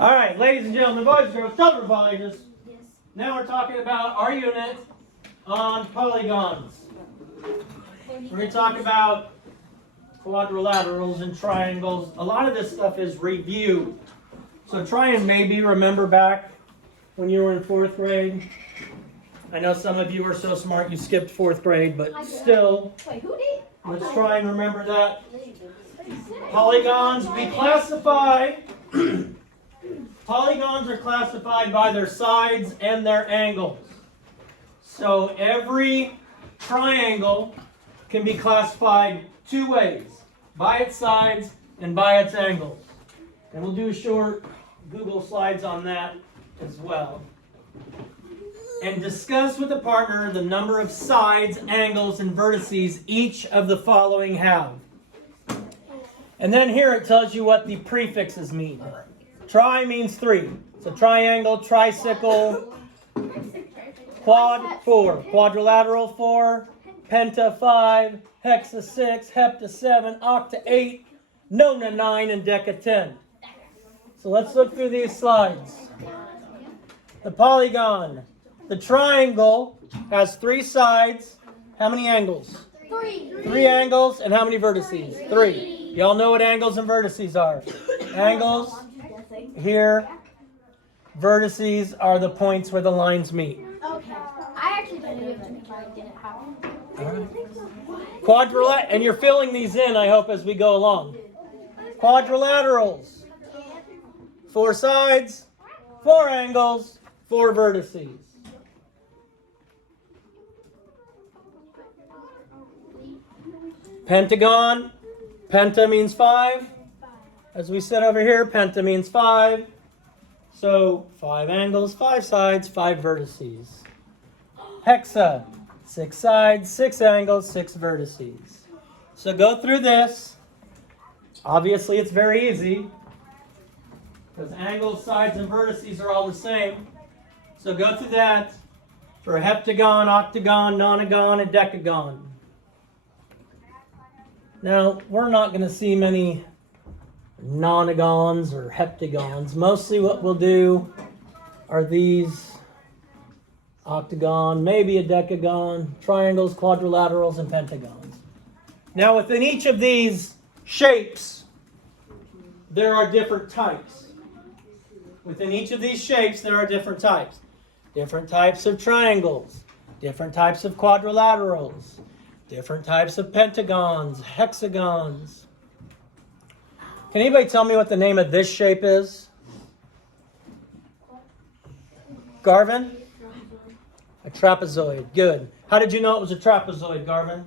All right, ladies and gentlemen, boys and girls, children of all ages. Now we're talking about our unit on polygons. We're going to talk about quadrilaterals and triangles. A lot of this stuff is review. So try and maybe remember back when you were in 4th grade. I know some of you are so smart you skipped 4th grade, but still, let's try and remember that. Polygons, we classify, polygons are classified by their sides and their angles. So every triangle can be classified 2 ways, by its sides and by its angles. And we'll do short Google slides on that as well. And discuss with a partner the number of sides, angles, and vertices each of the following have. And then here it tells you what the prefixes mean. Tri means 3. So triangle, tricycle, quad 4, quadrilateral 4, penta 5, hexa 6, hepta 7, octa 8, nona 9, and deca 10. So let's look through these slides. The polygon. The triangle has 3 sides. How many angles? 3. 3 angles, and how many vertices? 3. Y'all know what angles and vertices are. Angles here. Vertices are the points where the lines meet. Okay. I actually believe it if I didn't have Quadrilateral, and you're filling these in, I hope, as we go along. Quadrilaterals. 4 sides, 4 angles, 4 vertices. Pentagon. Penta means 5. As we said over here, penta means 5. So 5 angles, 5 sides, 5 vertices. Hexa. 6 sides, 6 angles, 6 vertices. So go through this. Obviously it's very easy, because angles, sides, and vertices are all the same. So go through that for a heptagon, octagon, nonagon, and decagon. Now, we're not going to see many nonagons or heptagons. Mostly what we'll do are these: octagon, maybe a decagon, triangles, quadrilaterals, and pentagons. Now, within each of these shapes, there are different types. Within each of these shapes, there are different types. Different types of triangles, different types of quadrilaterals, different types of pentagons, hexagons. Can anybody tell me what the name of this shape is? Garvin? A trapezoid. Good. How did you know it was a trapezoid, Garvin?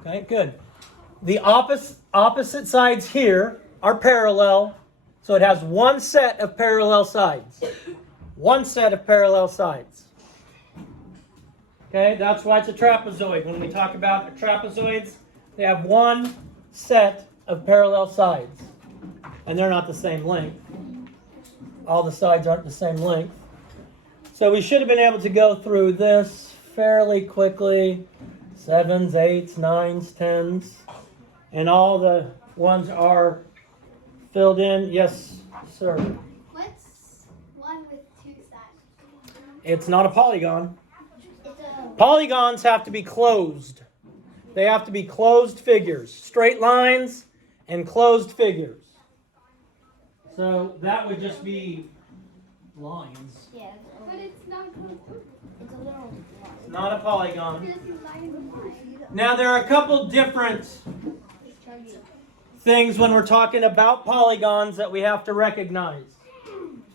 Okay, good. The opposite sides here are parallel, so it has one set of parallel sides. One set of parallel sides. Okay, that's why it's a trapezoid. When we talk about trapezoids, they have one set of parallel sides, and they're not the same length. All the sides aren't the same length. So we should have been able to go through this fairly quickly. 7s, 8s, 9s, 10s. And all the ones are filled in. Yes, sir. What's one with 2 sides? It's not a polygon. Polygons have to be closed. They have to be closed figures. Straight lines and closed figures. So that would just be lines. Yeah. But it's not closed. It's a little line. It's not a polygon. Now there are a couple different things when we're talking about polygons that we have to recognize.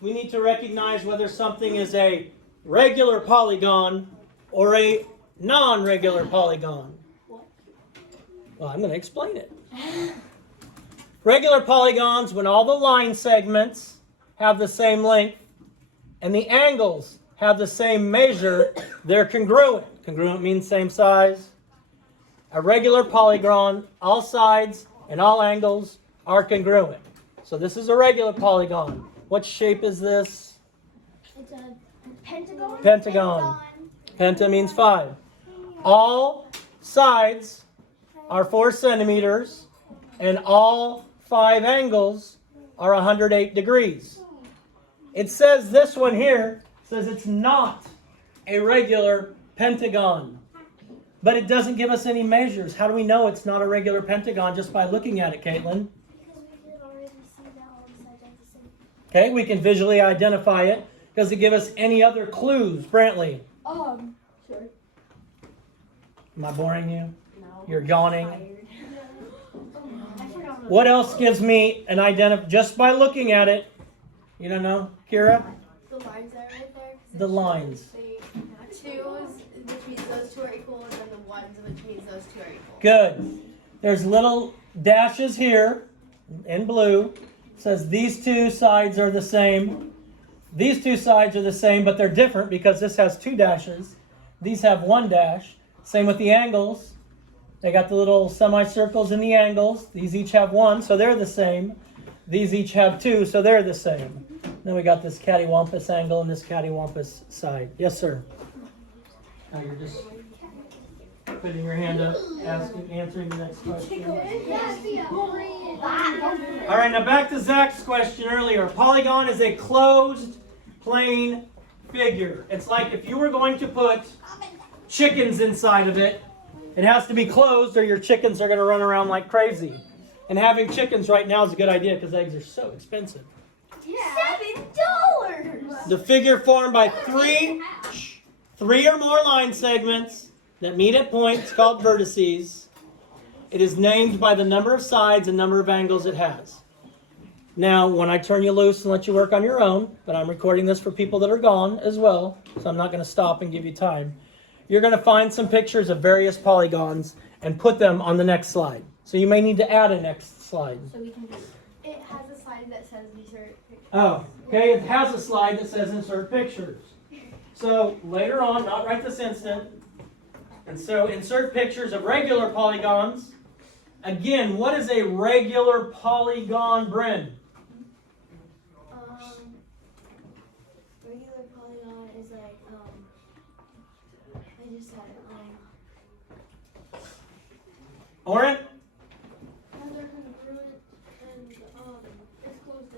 We need to recognize whether something is a regular polygon or a non-regular polygon. Well, I'm going to explain it. Regular polygons, when all the line segments have the same length and the angles have the same measure, they're congruent. Congruent means same size. A regular polygon, all sides and all angles are congruent. So this is a regular polygon. What shape is this? It's a pentagon. Pentagon. Penta means 5. All sides are 4 centimeters, and all 5 angles are 108 degrees. It says this one here says it's not a regular pentagon. But it doesn't give us any measures. How do we know it's not a regular pentagon just by looking at it, Caitlin? Because we could already see that all the sides are the same. Okay, we can visually identify it. Does it give us any other clues, Brantley? Sure. Am I boring you? No. You're yawning. I forgot What else gives me an just by looking at it? You don't know, Kira? The lines that are right there. 'Cause The it lines. shows the twos, which means those two are equal, and then the ones, which means those two are equal. Good. There's little dashes here in blue. It says these two sides are the same. These two sides are the same, but they're different because this has 2 dashes. These have 1 dash. Same with the angles. They got the little semicircles in the angles. These each have 1, so they're the same. These each have 2, so they're the same. Then we got this cattywampus angle and this cattywampus side. Yes, sir. Now you're just putting your hand up, answering the next question. All right, now back to Zach's question earlier. A polygon is a closed plane figure. It's like if you were going to put chickens inside of it, it has to be closed or your chickens are going to run around like crazy. And having chickens right now is a good idea because eggs are so expensive. Yeah. $7. The figure formed by three or more line segments that meet at points called vertices. It is named by the number of sides and number of angles it has. Now, when I turn you loose and let you work on your own, but I'm recording this for people that are gone as well, so I'm not going to stop and give you time, you're going to find some pictures of various polygons and put them on the next slide. So you may need to add a next slide. So we can do It has a slide that says insert picture. Oh, okay, it has a slide that says insert pictures. So later on, not right this instant, and so insert pictures of regular polygons. Again, what is a regular polygon, Bryn? regular polygon is like I just had it Oren? they're congruent and it's closed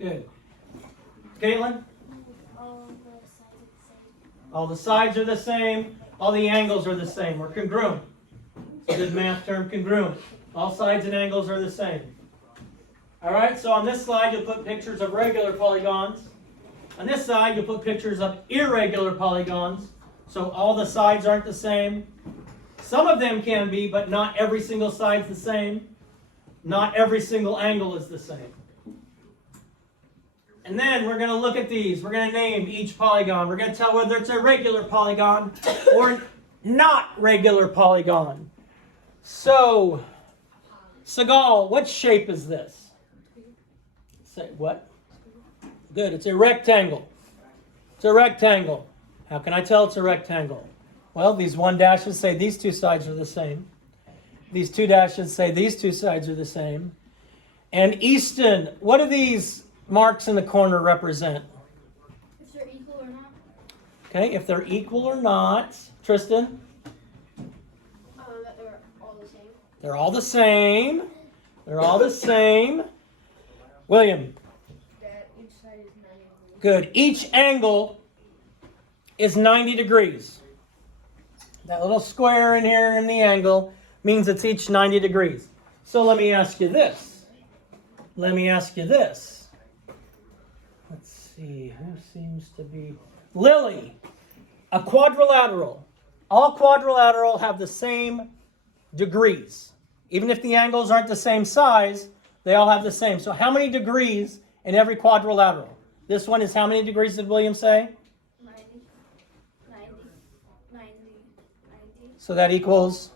in. Good. Caitlin? All the sides are the same. All the sides are the same. All the angles are the same. We're congruent. It's a good math term, congruent. All sides and angles are the same. All right, so on this slide, you'll put pictures of regular polygons. On this side, you'll put pictures of irregular polygons. So all the sides aren't the same. Some of them can be, but not every single side's the same. Not every single angle is the same. And then we're going to look at these. We're going to name each polygon. We're going to tell whether it's a regular polygon or not regular polygon. So, Seagal, what shape is this? Say what? Good, it's a rectangle. It's a rectangle. How can I tell it's a rectangle? Well, these 1 dashes say these 2 sides are the same. These 2 dashes say these 2 sides are the same. And Easton, what do these marks in the corner represent? If they're equal or not. Okay, if they're equal or not. Tristan? That they're all the same. They're all the same. They're all the same. William? That each side is 90 degrees. Good. Each angle is 90 degrees. That little square in here in the angle means it's each 90 degrees. So let me ask you this. Let's see, who seems to be... Lily, a quadrilateral. All quadrilateral have the same degrees. Even if the angles aren't the same size, they all have the same. So how many degrees in every quadrilateral? This one is how many degrees did William say? 90. 90. So that equals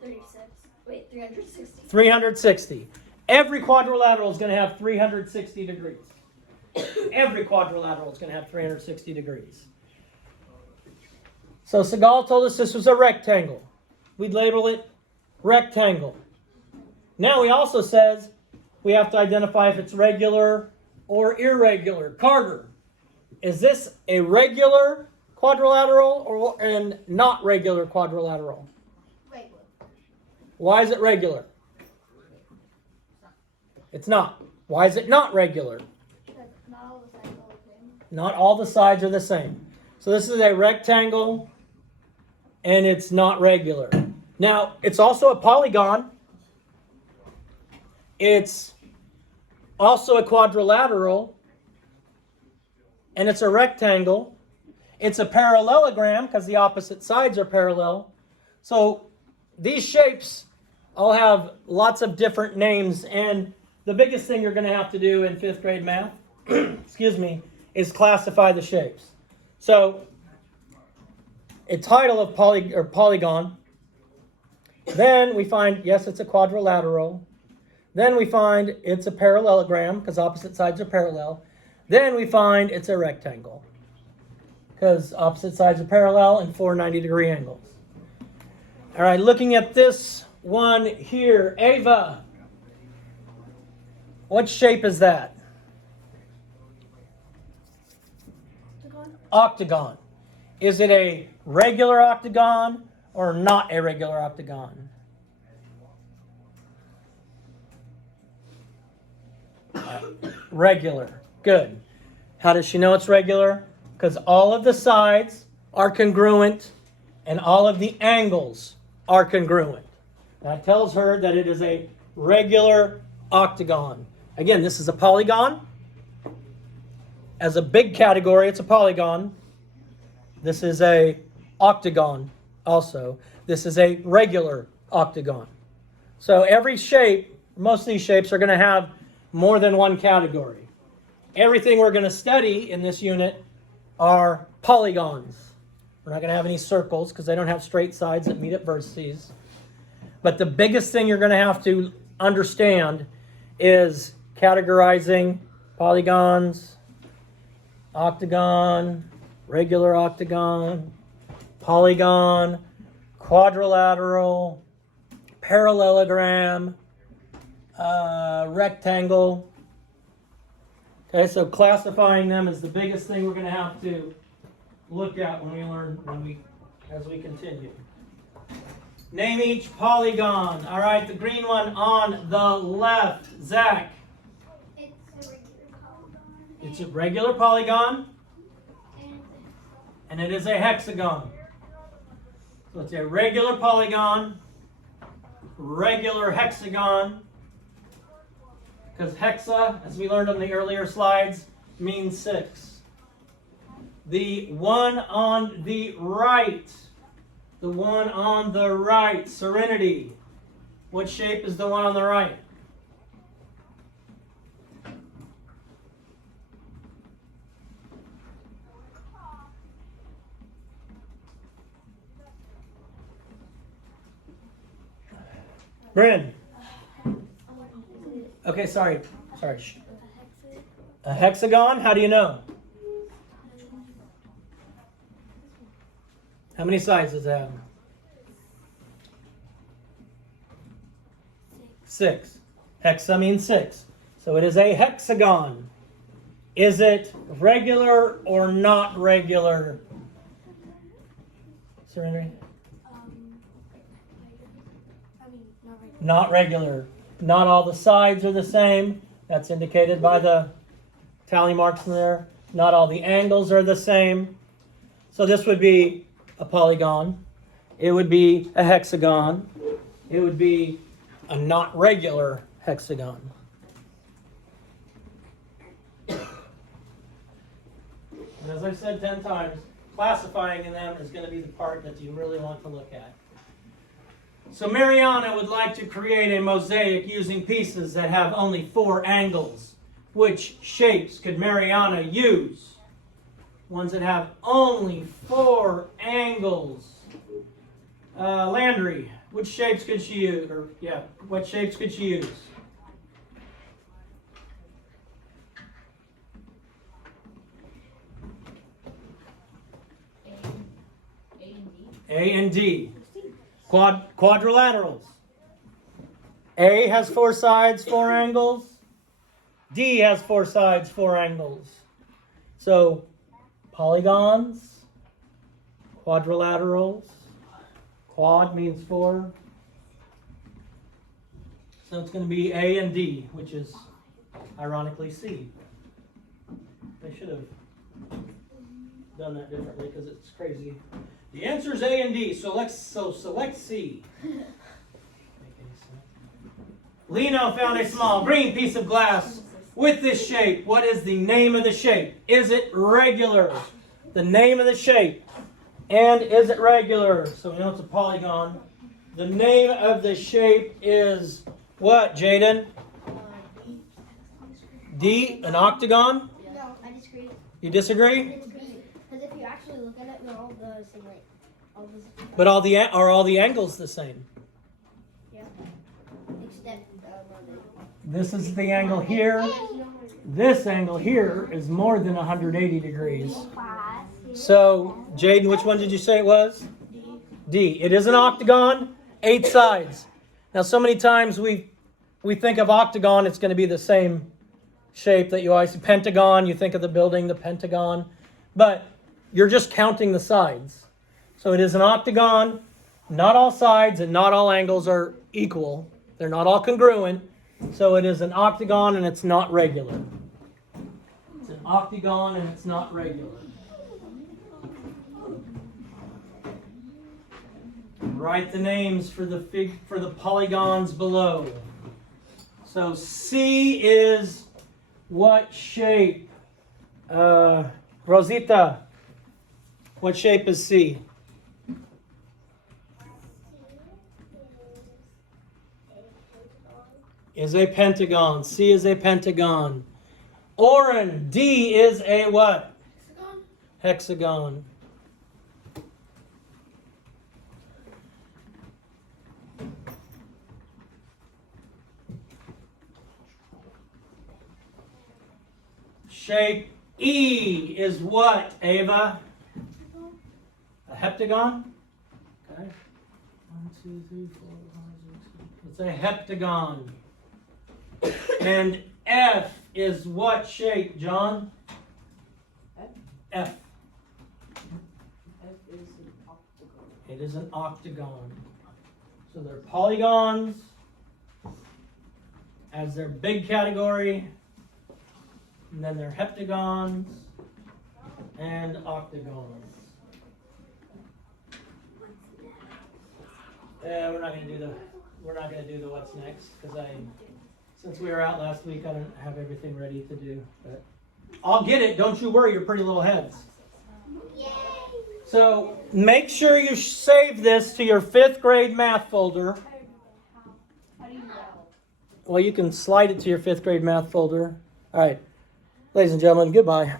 36. Wait, 360. 360. Every quadrilateral is going to have 360 degrees. Every quadrilateral is going to have 360 degrees. So Seagal told us this was a rectangle. We'd label it rectangle. Now he also says we have to identify if it's regular or irregular. Carter, is this a regular quadrilateral or a not regular quadrilateral? Regular. Why is it regular? It's not. Why is it not regular? Like, not all the sides are the same. Not all the sides are the same. So this is a rectangle, and it's not regular. Now, it's also a polygon. It's also a quadrilateral, and it's a rectangle. It's a parallelogram because the opposite sides are parallel. So these shapes all have lots of different names, and the biggest thing you're going to have to do in 5th grade math, excuse me, is classify the shapes. So a title of polygon. Then we find, yes, it's a quadrilateral. Then we find it's a parallelogram because opposite sides are parallel. Then we find it's a rectangle because opposite sides are parallel and 4 90-degree angles. All right, looking at this one here, Ava, what shape is that? Octagon. Is it a regular octagon or not a regular octagon? Regular. Good. How does she know it's regular? Because all of the sides are congruent and all of the angles are congruent. That tells her that it is a regular octagon. Again, this is a polygon. As a big category, it's a polygon. This is a octagon also. This is a regular octagon. So every shape, most of these shapes are going to have more than one category. Everything we're going to study in this unit are polygons. We're not going to have any circles because they don't have straight sides that meet at vertices. But the biggest thing you're going to have to understand is categorizing polygons, octagon, regular octagon, polygon, quadrilateral, parallelogram, rectangle. Okay, so classifying them is the biggest thing we're going to have to look at as we continue. Name each polygon. All right, the green one on the left. Zach. It's a regular polygon. It's a regular polygon. And it is a hexagon. So it's a regular polygon, regular hexagon, because hexa, as we learned on the earlier slides, means 6. The one on the right, Serenity. What shape is the one on the right? Bryn. Okay, sorry. A hexagon? How do you know? How many sides does it have? 6. Hexa means 6. So it is a hexagon. Is it regular or not regular? Serenity? Not regular. Not all the sides are the same. That's indicated by the tally marks in there. Not all the angles are the same. So this would be a polygon. It would be a hexagon. It would be a not regular hexagon. And as I've said 10 times, classifying in them is going to be the part that you really want to look at. So Mariana would like to create a mosaic using pieces that have only 4 angles. Which shapes could Mariana use? Ones that have only 4 angles. Landry, which shapes could she use? What shapes could she use? A and D. Quadrilaterals. A has 4 sides, 4 angles. D has 4 sides, 4 angles. So polygons, quadrilaterals. Quad means 4. So it's going to be A and D, which is ironically C. They should have done that differently because it's crazy. The answer is A and D, so select C. Lino found a small green piece of glass with this shape. What is the name of the shape? Is it regular? The name of the shape. And is it regular? So we know it's a polygon. The name of the shape is what, Jaden? D, an octagon? No, I disagree. You disagree? Because if you actually look at it, they're all the same way. All the same. But are all the angles the same? Yeah. Except This is the angle here. This angle here is more than 180 degrees. So, Jaden, which one did you say it was? D. It is an octagon, 8 sides. Now, so many times we think of octagon, it's going to be the same shape that you always see. Pentagon, you think of the building, the Pentagon. But you're just counting the sides. So it is an octagon. Not all sides and not all angles are equal. They're not all congruent. So it is an octagon and it's not regular. It's an octagon and it's not regular. Write the names for the polygons below. So C is what shape? Rosita, what shape is C? Is a pentagon. C is a pentagon. Oren, D is a what? Hexagon. Shape E is what, Ava? A heptagon? Okay. 1, 2, 3, 4, 5, 6, 7. It's a heptagon. And F is what shape, John? F. F is an octagon. It is an octagon. So they're polygons as their big category. And then they're heptagons and octagons. We're not going to do the what's next because since we were out last week, I don't have everything ready to do. But I'll get it. Don't you worry, your pretty little heads. Yay! So make sure you save this to your 5th grade math folder. How do you know? Well, you can slide it to your 5th grade math folder. All right. Ladies and gentlemen, goodbye.